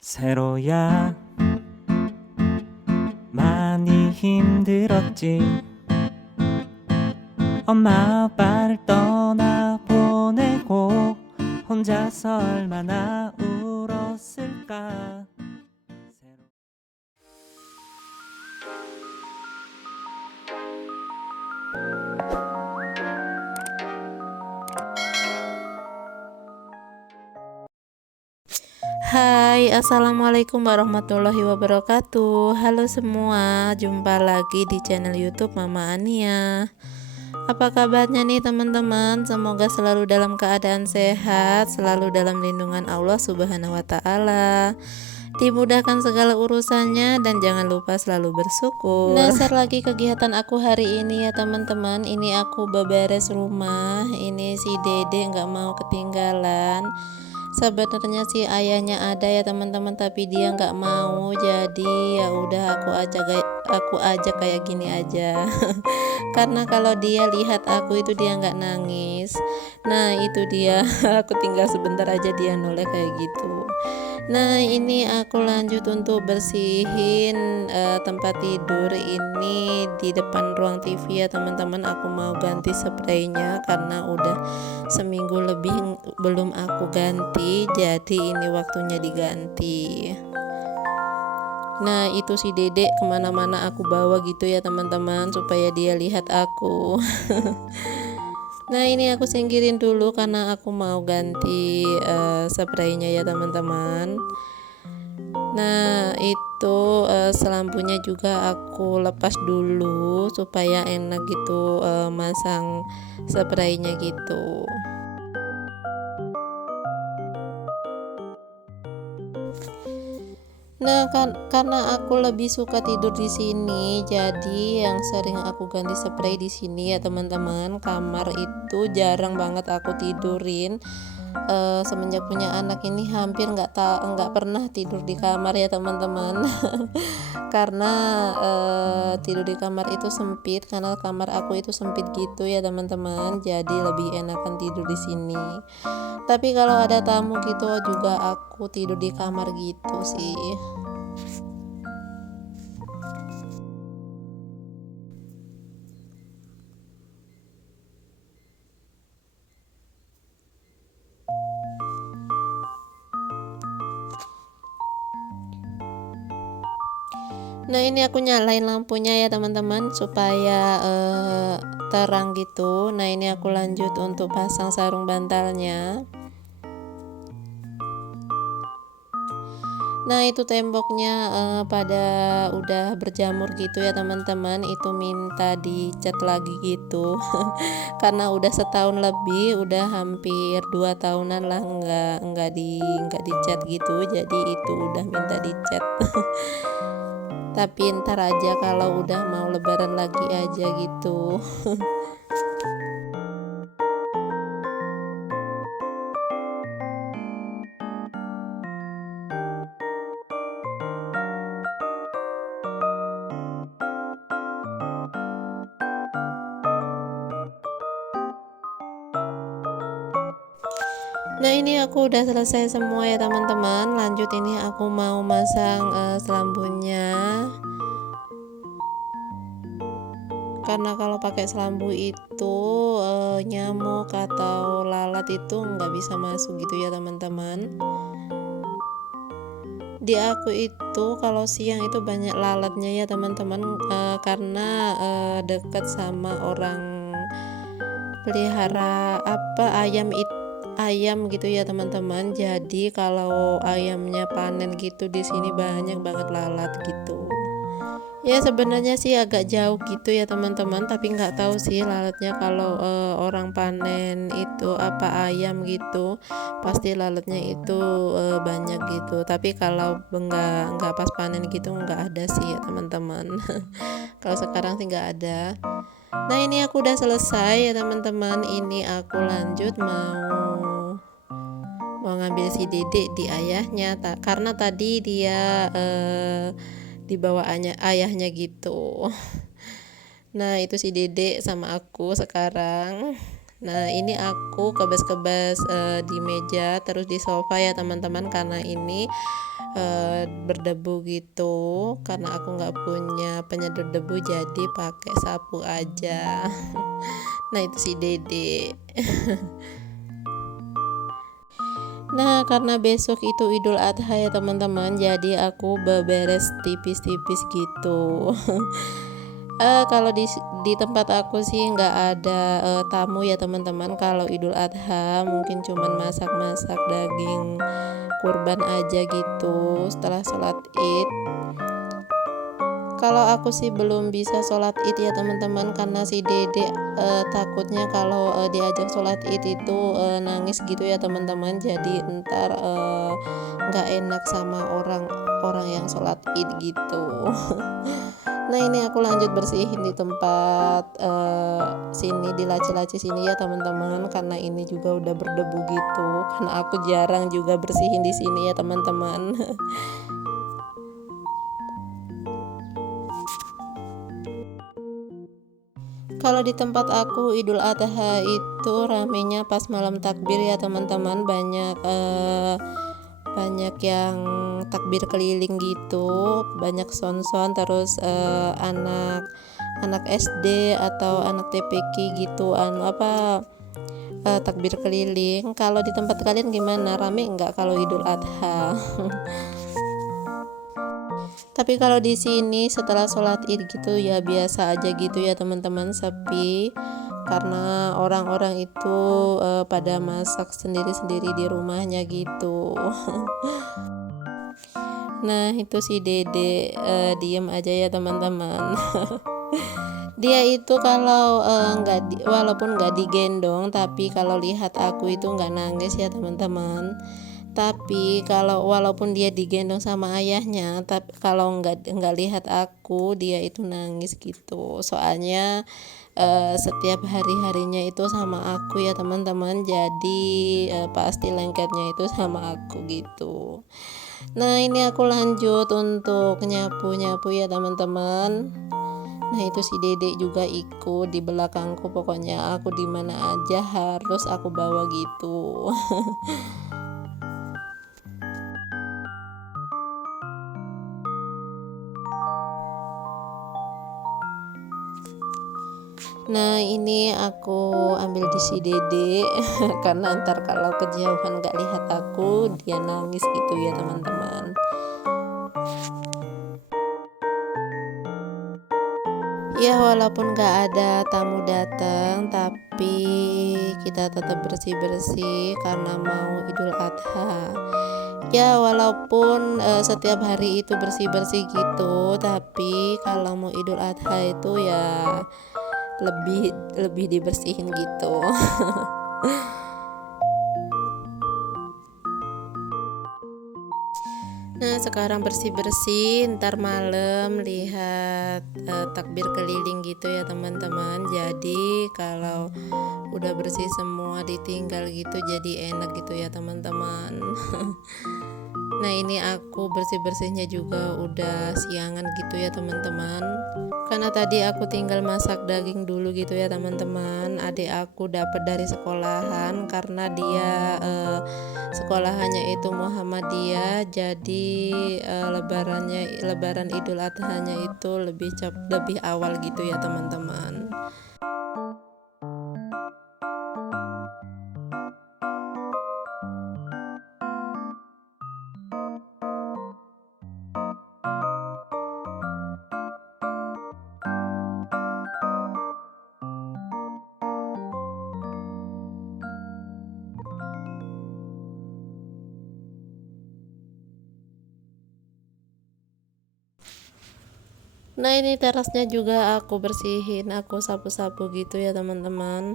세로야 많이 힘들었지. 엄마 아빠를 떠나보내고 혼자서 얼마나 울었을까. Hai, assalamualaikum warahmatullahi wabarakatuh. Halo semua, jumpa lagi di channel YouTube Mama Ania. Apa kabarnya nih teman-teman? Semoga selalu dalam keadaan sehat, selalu dalam lindungan Allah Subhanahu wa Ta'ala, dimudahkan segala urusannya, dan jangan lupa selalu bersyukur. Nah, start lagi kegiatan aku hari ini ya teman-teman. Ini aku beberes rumah. Ini si Dede nggak mau ketinggalan. Sebenarnya sih ayahnya ada ya teman-teman, tapi dia nggak mau. Jadi ya udah aku aja kayak gini aja. Karena kalau dia lihat aku itu dia nggak nangis. Nah itu dia, aku tinggal sebentar aja dia noleh kayak gitu. Nah ini aku lanjut untuk bersihin tempat tidur ini di depan ruang TV ya teman-teman. Aku mau ganti spraynya karena udah seminggu lebih belum aku ganti, jadi ini waktunya diganti. Nah itu si Dedek kemana-mana aku bawa gitu ya teman-teman, supaya dia lihat aku. Nah ini aku singkirin dulu karena aku mau ganti spraynya ya teman-teman. Nah itu selampunya juga aku lepas dulu supaya enak gitu masang spraynya gitu. Nah, karena aku lebih suka tidur di sini, jadi yang sering aku ganti spray di sini ya teman-teman. Kamar itu jarang banget aku tidurin. Semenjak punya anak ini hampir nggak pernah tidur di kamar ya teman-teman. Karena tidur di kamar itu sempit, karena kamar aku itu sempit gitu ya teman-teman. Jadi lebih enakan tidur di sini. Tapi kalau ada tamu gitu juga aku tidur di kamar gitu sih. Nah ini aku nyalain lampunya ya teman-teman supaya terang gitu. Nah ini aku lanjut untuk pasang sarung bantalnya. Nah itu temboknya pada udah berjamur gitu ya teman-teman. Itu minta dicat lagi gitu. Karena udah setahun lebih, udah hampir 2 tahunan lah nggak dicat gitu. Jadi itu udah minta dicat. Tapi ntar aja kalau udah mau lebaran lagi aja gitu. Nah ini aku udah selesai semua ya teman-teman. Lanjut ini aku mau masang selambunya. Karena kalau pakai selambu itu nyamuk atau lalat itu nggak bisa masuk gitu ya teman-teman. Di aku itu kalau siang itu banyak lalatnya ya teman-teman, karena dekat sama orang pelihara ayam gitu ya teman-teman. Jadi kalau ayamnya panen gitu di sini banyak banget lalat gitu. Ya sebenarnya sih agak jauh gitu ya teman-teman, tapi nggak tahu sih lalatnya kalau orang panen itu ayam gitu, pasti lalatnya itu banyak gitu. Tapi kalau nggak pas panen gitu nggak ada sih ya teman-teman. Kalau sekarang sih nggak ada. Nah ini aku udah selesai ya teman-teman. Ini aku lanjut mau ngambil si Dedek di ayahnya, karena tadi dia dibawa ayahnya gitu. Nah itu si Dedek sama aku sekarang. Nah ini aku kebas-kebas di meja terus di sofa ya teman-teman, karena ini berdebu gitu, karena aku nggak punya penyedot debu jadi pakai sapu aja. Nah itu si Dede. Nah karena besok itu Idul Adha ya teman-teman, jadi aku beberes tipis-tipis gitu. Kalau di tempat aku sih nggak ada tamu ya teman-teman. Kalau Idul Adha mungkin cuman masak-masak daging kurban aja gitu setelah sholat Id. Kalau aku sih belum bisa sholat Id ya teman-teman, karena si Dede takutnya kalau diajak sholat Id itu nangis gitu ya teman-teman. Jadi ntar nggak enak sama orang yang sholat Id gitu. Nah ini aku lanjut bersihin di tempat sini, di laci-laci sini ya teman-teman, karena ini juga udah berdebu gitu. Karena aku jarang juga bersihin di sini ya teman-teman. Kalau di tempat aku Idul Adha itu ramenya pas malam takbir ya teman-teman, banyak yang takbir keliling gitu, banyak son-son, terus anak SD atau anak TPK gitu, takbir keliling. Kalau di tempat kalian gimana, rame nggak kalau Idul Adha? Tapi kalau di sini setelah sholat Id gitu ya biasa aja gitu ya teman-teman, sepi karena orang-orang itu pada masak sendiri-sendiri di rumahnya gitu. Nah itu si Dede diem aja ya teman-teman. Dia itu kalau walaupun nggak digendong, tapi kalau lihat aku itu nggak nangis ya teman-teman. Tapi kalau walaupun dia digendong sama ayahnya, tapi kalau nggak lihat aku, dia itu nangis gitu. Soalnya setiap hari-harinya itu sama aku ya teman-teman. Jadi pasti lengketnya itu sama aku gitu. Nah ini aku lanjut untuk nyapu-nyapu ya teman-teman. Nah itu si Dede juga ikut di belakangku, pokoknya aku di mana aja harus aku bawa gitu. Nah ini aku ambil di si Dede karena ntar kalau kejauhan gak lihat aku dia nangis gitu ya teman-teman. Ya walaupun gak ada tamu datang, tapi kita tetap bersih-bersih karena mau Idul Adha. Ya walaupun setiap hari itu bersih-bersih gitu, tapi kalau mau Idul Adha itu ya lebih lebih dibersihin gitu. Nah sekarang bersih-bersih, ntar malam lihat takbir keliling gitu ya teman-teman. Jadi kalau udah bersih semua ditinggal gitu jadi enak gitu ya teman-teman. Nah ini aku bersih-bersihnya juga udah siangan gitu ya teman-teman, karena tadi aku tinggal masak daging dulu gitu ya teman-teman. Adik aku dapat dari sekolahan karena dia sekolahannya itu Muhammadiyah, jadi lebaran Idul Adha-nya itu lebih awal gitu ya teman-teman. Nah ini terasnya juga aku bersihin, aku sapu-sapu gitu ya teman-teman.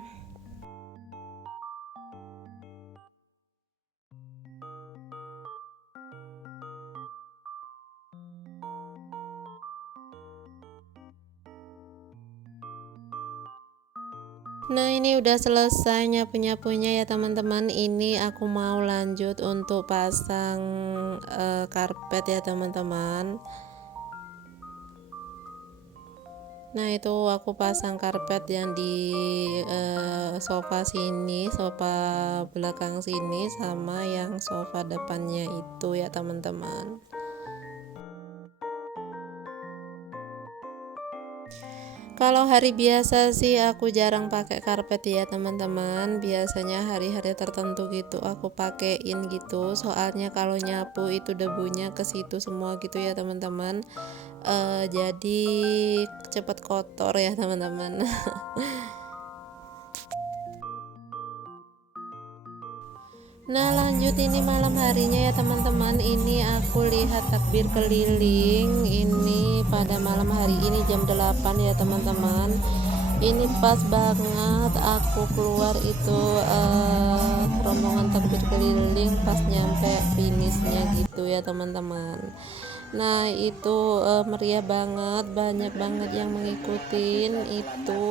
Nah ini udah selesai nyapu-nyapunya ya teman-teman. Ini aku mau lanjut untuk pasang karpet ya teman-teman. Nah itu aku pasang karpet yang di sofa sini, sofa belakang sini, sama yang sofa depannya itu ya teman-teman. Kalau hari biasa sih aku jarang pakai karpet ya teman-teman. Biasanya hari-hari tertentu gitu aku pakein gitu. Soalnya kalau nyapu itu debunya ke situ semua gitu ya teman-teman. Jadi cepat kotor ya teman-teman. Nah lanjut ini malam harinya ya teman-teman, ini aku lihat takbir keliling ini pada malam hari ini jam 8 ya teman-teman. Ini pas banget aku keluar itu rombongan takbir keliling pas nyampe finishnya gitu ya teman-teman. Nah itu meriah banget, banyak banget yang mengikutin itu,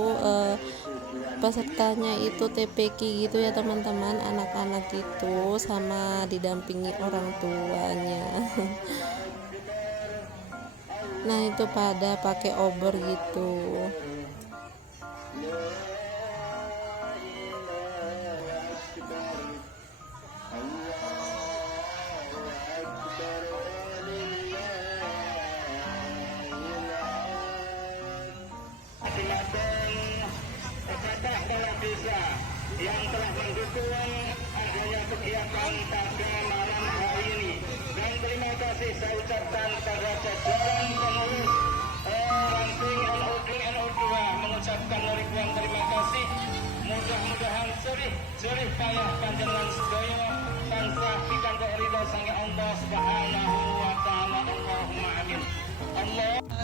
pesertanya itu TPQ gitu ya teman-teman, anak-anak gitu sama didampingi orang tuanya. Nah itu pada pakai obor gitu. Desa yang telah mendukung adanya kegiatan pada malam hari ini, dan terima kasih saya ucapkan kepada jajaran pengurus ranting NU2 mengucapkan ribuan terima kasih. Mudah-mudahan surih payah panjenengan sedaya tansah pikantuk ridho sange Allah Subhanahu wa taala. Allahumma amin.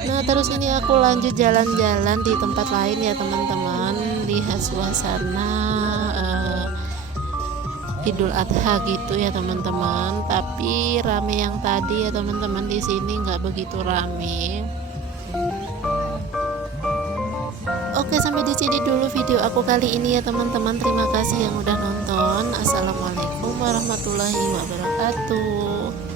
Nah terus ini aku lanjut jalan-jalan di tempat lain ya teman-teman, lihat suasana Idul Adha gitu ya teman-teman. Tapi rame yang tadi ya teman-teman, di sini nggak begitu rame. Oke, sampai di sini dulu video aku kali ini ya teman-teman. Terima kasih yang udah nonton. Assalamualaikum warahmatullahi wabarakatuh.